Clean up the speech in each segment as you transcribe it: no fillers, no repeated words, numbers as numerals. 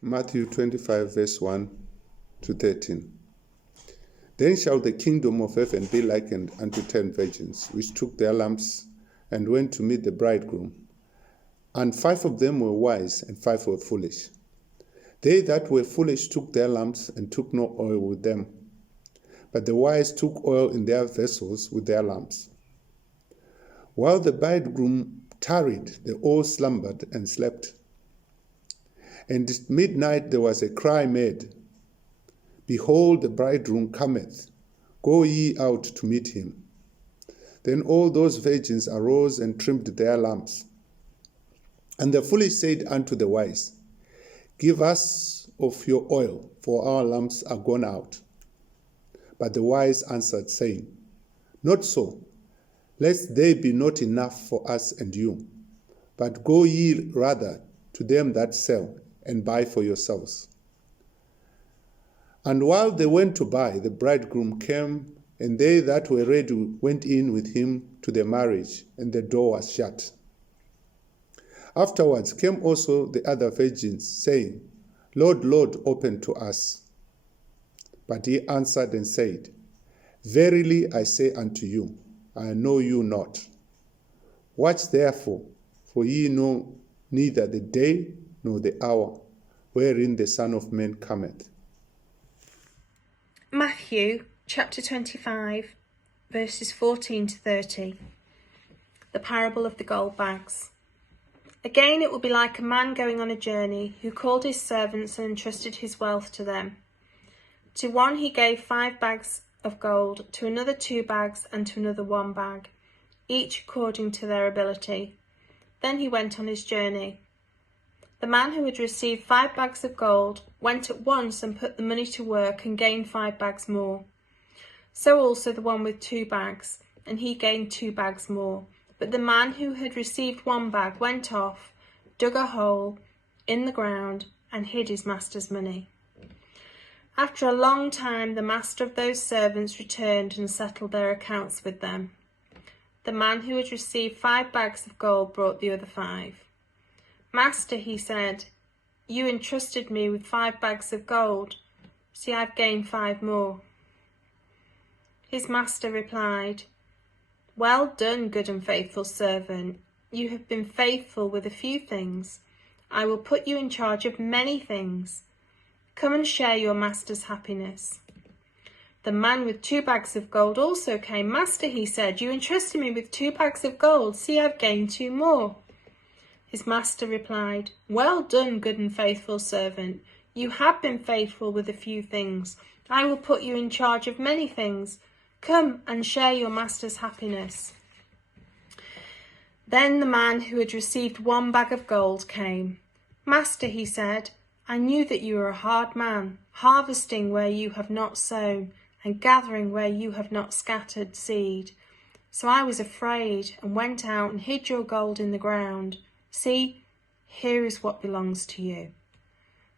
Matthew 25, verse 1 to 13. Then shall the kingdom of heaven be likened unto 10 virgins, which took their lamps and went to meet the bridegroom. And 5 of them were wise, and 5 were foolish. They that were foolish took their lamps, and took no oil with them. But the wise took oil in their vessels with their lamps. While the bridegroom tarried, they all slumbered and slept. And at midnight there was a cry made, Behold, the bridegroom cometh, go ye out to meet him. Then all those virgins arose and trimmed their lamps. And the foolish said unto the wise, Give us of your oil, for our lamps are gone out. But the wise answered, saying, Not so, lest there be not enough for us and you. But go ye rather to them that sell, and buy for yourselves. And while they went to buy, the bridegroom came, and they that were ready went in with him to the marriage, and the door was shut. Afterwards came also the other virgins, saying, Lord, Lord, open to us. But he answered and said, Verily I say unto you, I know you not. Watch therefore, for ye know neither the day nor the hour wherein the Son of Man cometh. Matthew chapter 25, verses 14 to 30. The parable of the gold bags. Again it will be like a man going on a journey, who called his servants and entrusted his wealth to them. To one he gave 5 bags of gold, to another 2 bags, and to another 1 bag, each according to their ability. Then he went on his journey. The man who had received 5 bags of gold went at once and put the money to work and gained 5 bags more. So also the one with 2 bags, and he gained 2 bags more. But the man who had received 1 bag went off, dug a hole in the ground, and hid his master's money. After a long time, the master of those servants returned and settled their accounts with them. The man who had received 5 bags of gold brought the other 5. Master, he said, you entrusted me with 5 bags of gold. See, I've gained 5 more. His master replied, Well done, good and faithful servant. You have been faithful with a few things. I will put you in charge of many things. Come and share your master's happiness. The man with 2 bags of gold also came. Master, he said, you entrusted me with 2 bags of gold. See, I've gained 2 more. His master replied, Well done, good and faithful servant. You have been faithful with a few things. I will put you in charge of many things. Come and share your master's happiness. Then the man who had received 1 bag of gold came. Master, he said, I knew that you are a hard man, harvesting where you have not sown, and gathering where you have not scattered seed. So I was afraid, and went out and hid your gold in the ground. See, here is what belongs to you.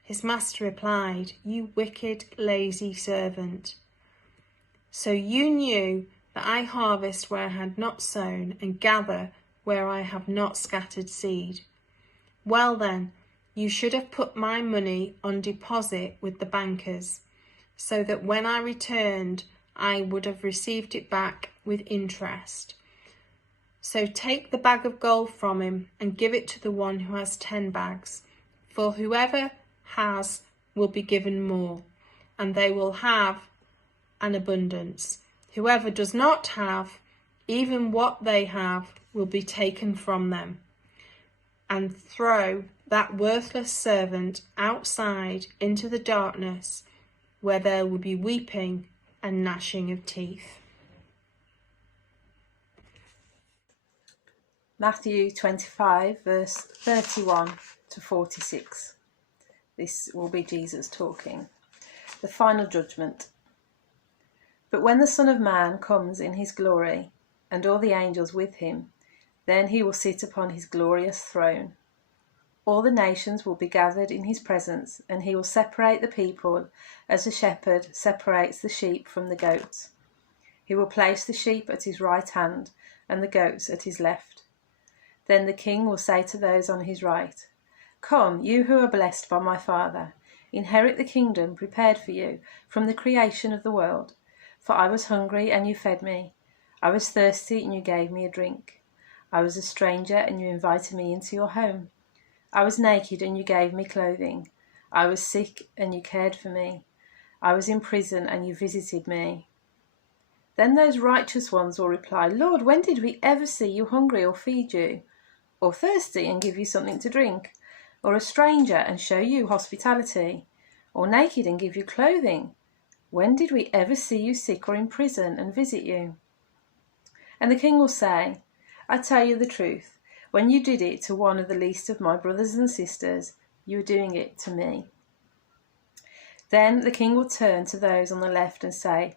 His master replied, You wicked, lazy servant. So you knew that I harvest where I had not sown, and gather where I have not scattered seed. Well then, you should have put my money on deposit with the bankers, so that when I returned, I would have received it back with interest. So take the bag of gold from him and give it to the one who has 10 bags. For whoever has will be given more, and they will have an abundance. Whoever does not have, even what they have will be taken from them. And throw that worthless servant outside into the darkness, where there will be weeping and gnashing of teeth. Matthew 25, verse 31 to 46. This will be Jesus talking. The final judgment. But when the Son of Man comes in his glory, and all the angels with him, then he will sit upon his glorious throne. All the nations will be gathered in his presence, and he will separate the people as a shepherd separates the sheep from the goats. He will place the sheep at his right hand, and the goats at his left. Then the king will say to those on his right, Come, you who are blessed by my Father, inherit the kingdom prepared for you from the creation of the world. For I was hungry, and you fed me. I was thirsty, and you gave me a drink. I was a stranger, and you invited me into your home. I was naked, and you gave me clothing. I was sick, and you cared for me. I was in prison, and you visited me. Then those righteous ones will reply, Lord, when did we ever see you hungry or feed you, or thirsty and give you something to drink, or a stranger and show you hospitality, or naked and give you clothing? When did we ever see you sick or in prison and visit you? And the king will say, I tell you the truth, when you did it to one of the least of my brothers and sisters, you were doing it to me. Then the king will turn to those on the left and say,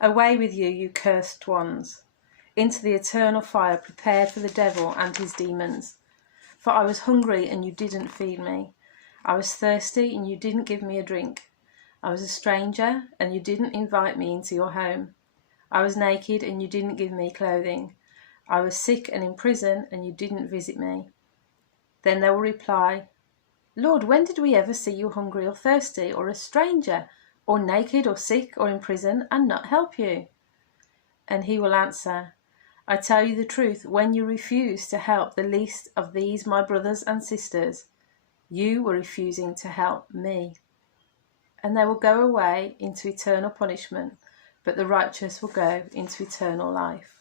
Away with you, you cursed ones, into the eternal fire prepared for the devil and his demons. For I was hungry, and you didn't feed me. I was thirsty, and you didn't give me a drink. I was a stranger, and you didn't invite me into your home. I was naked, and you didn't give me clothing. I was sick and in prison, and you didn't visit me. Then they will reply, Lord, when did we ever see you hungry or thirsty, or a stranger, or naked or sick or in prison, and not help you? And he will answer, I tell you the truth, when you refuse to help the least of these my brothers and sisters, you were refusing to help me. And they will go away into eternal punishment, but the righteous will go into eternal life.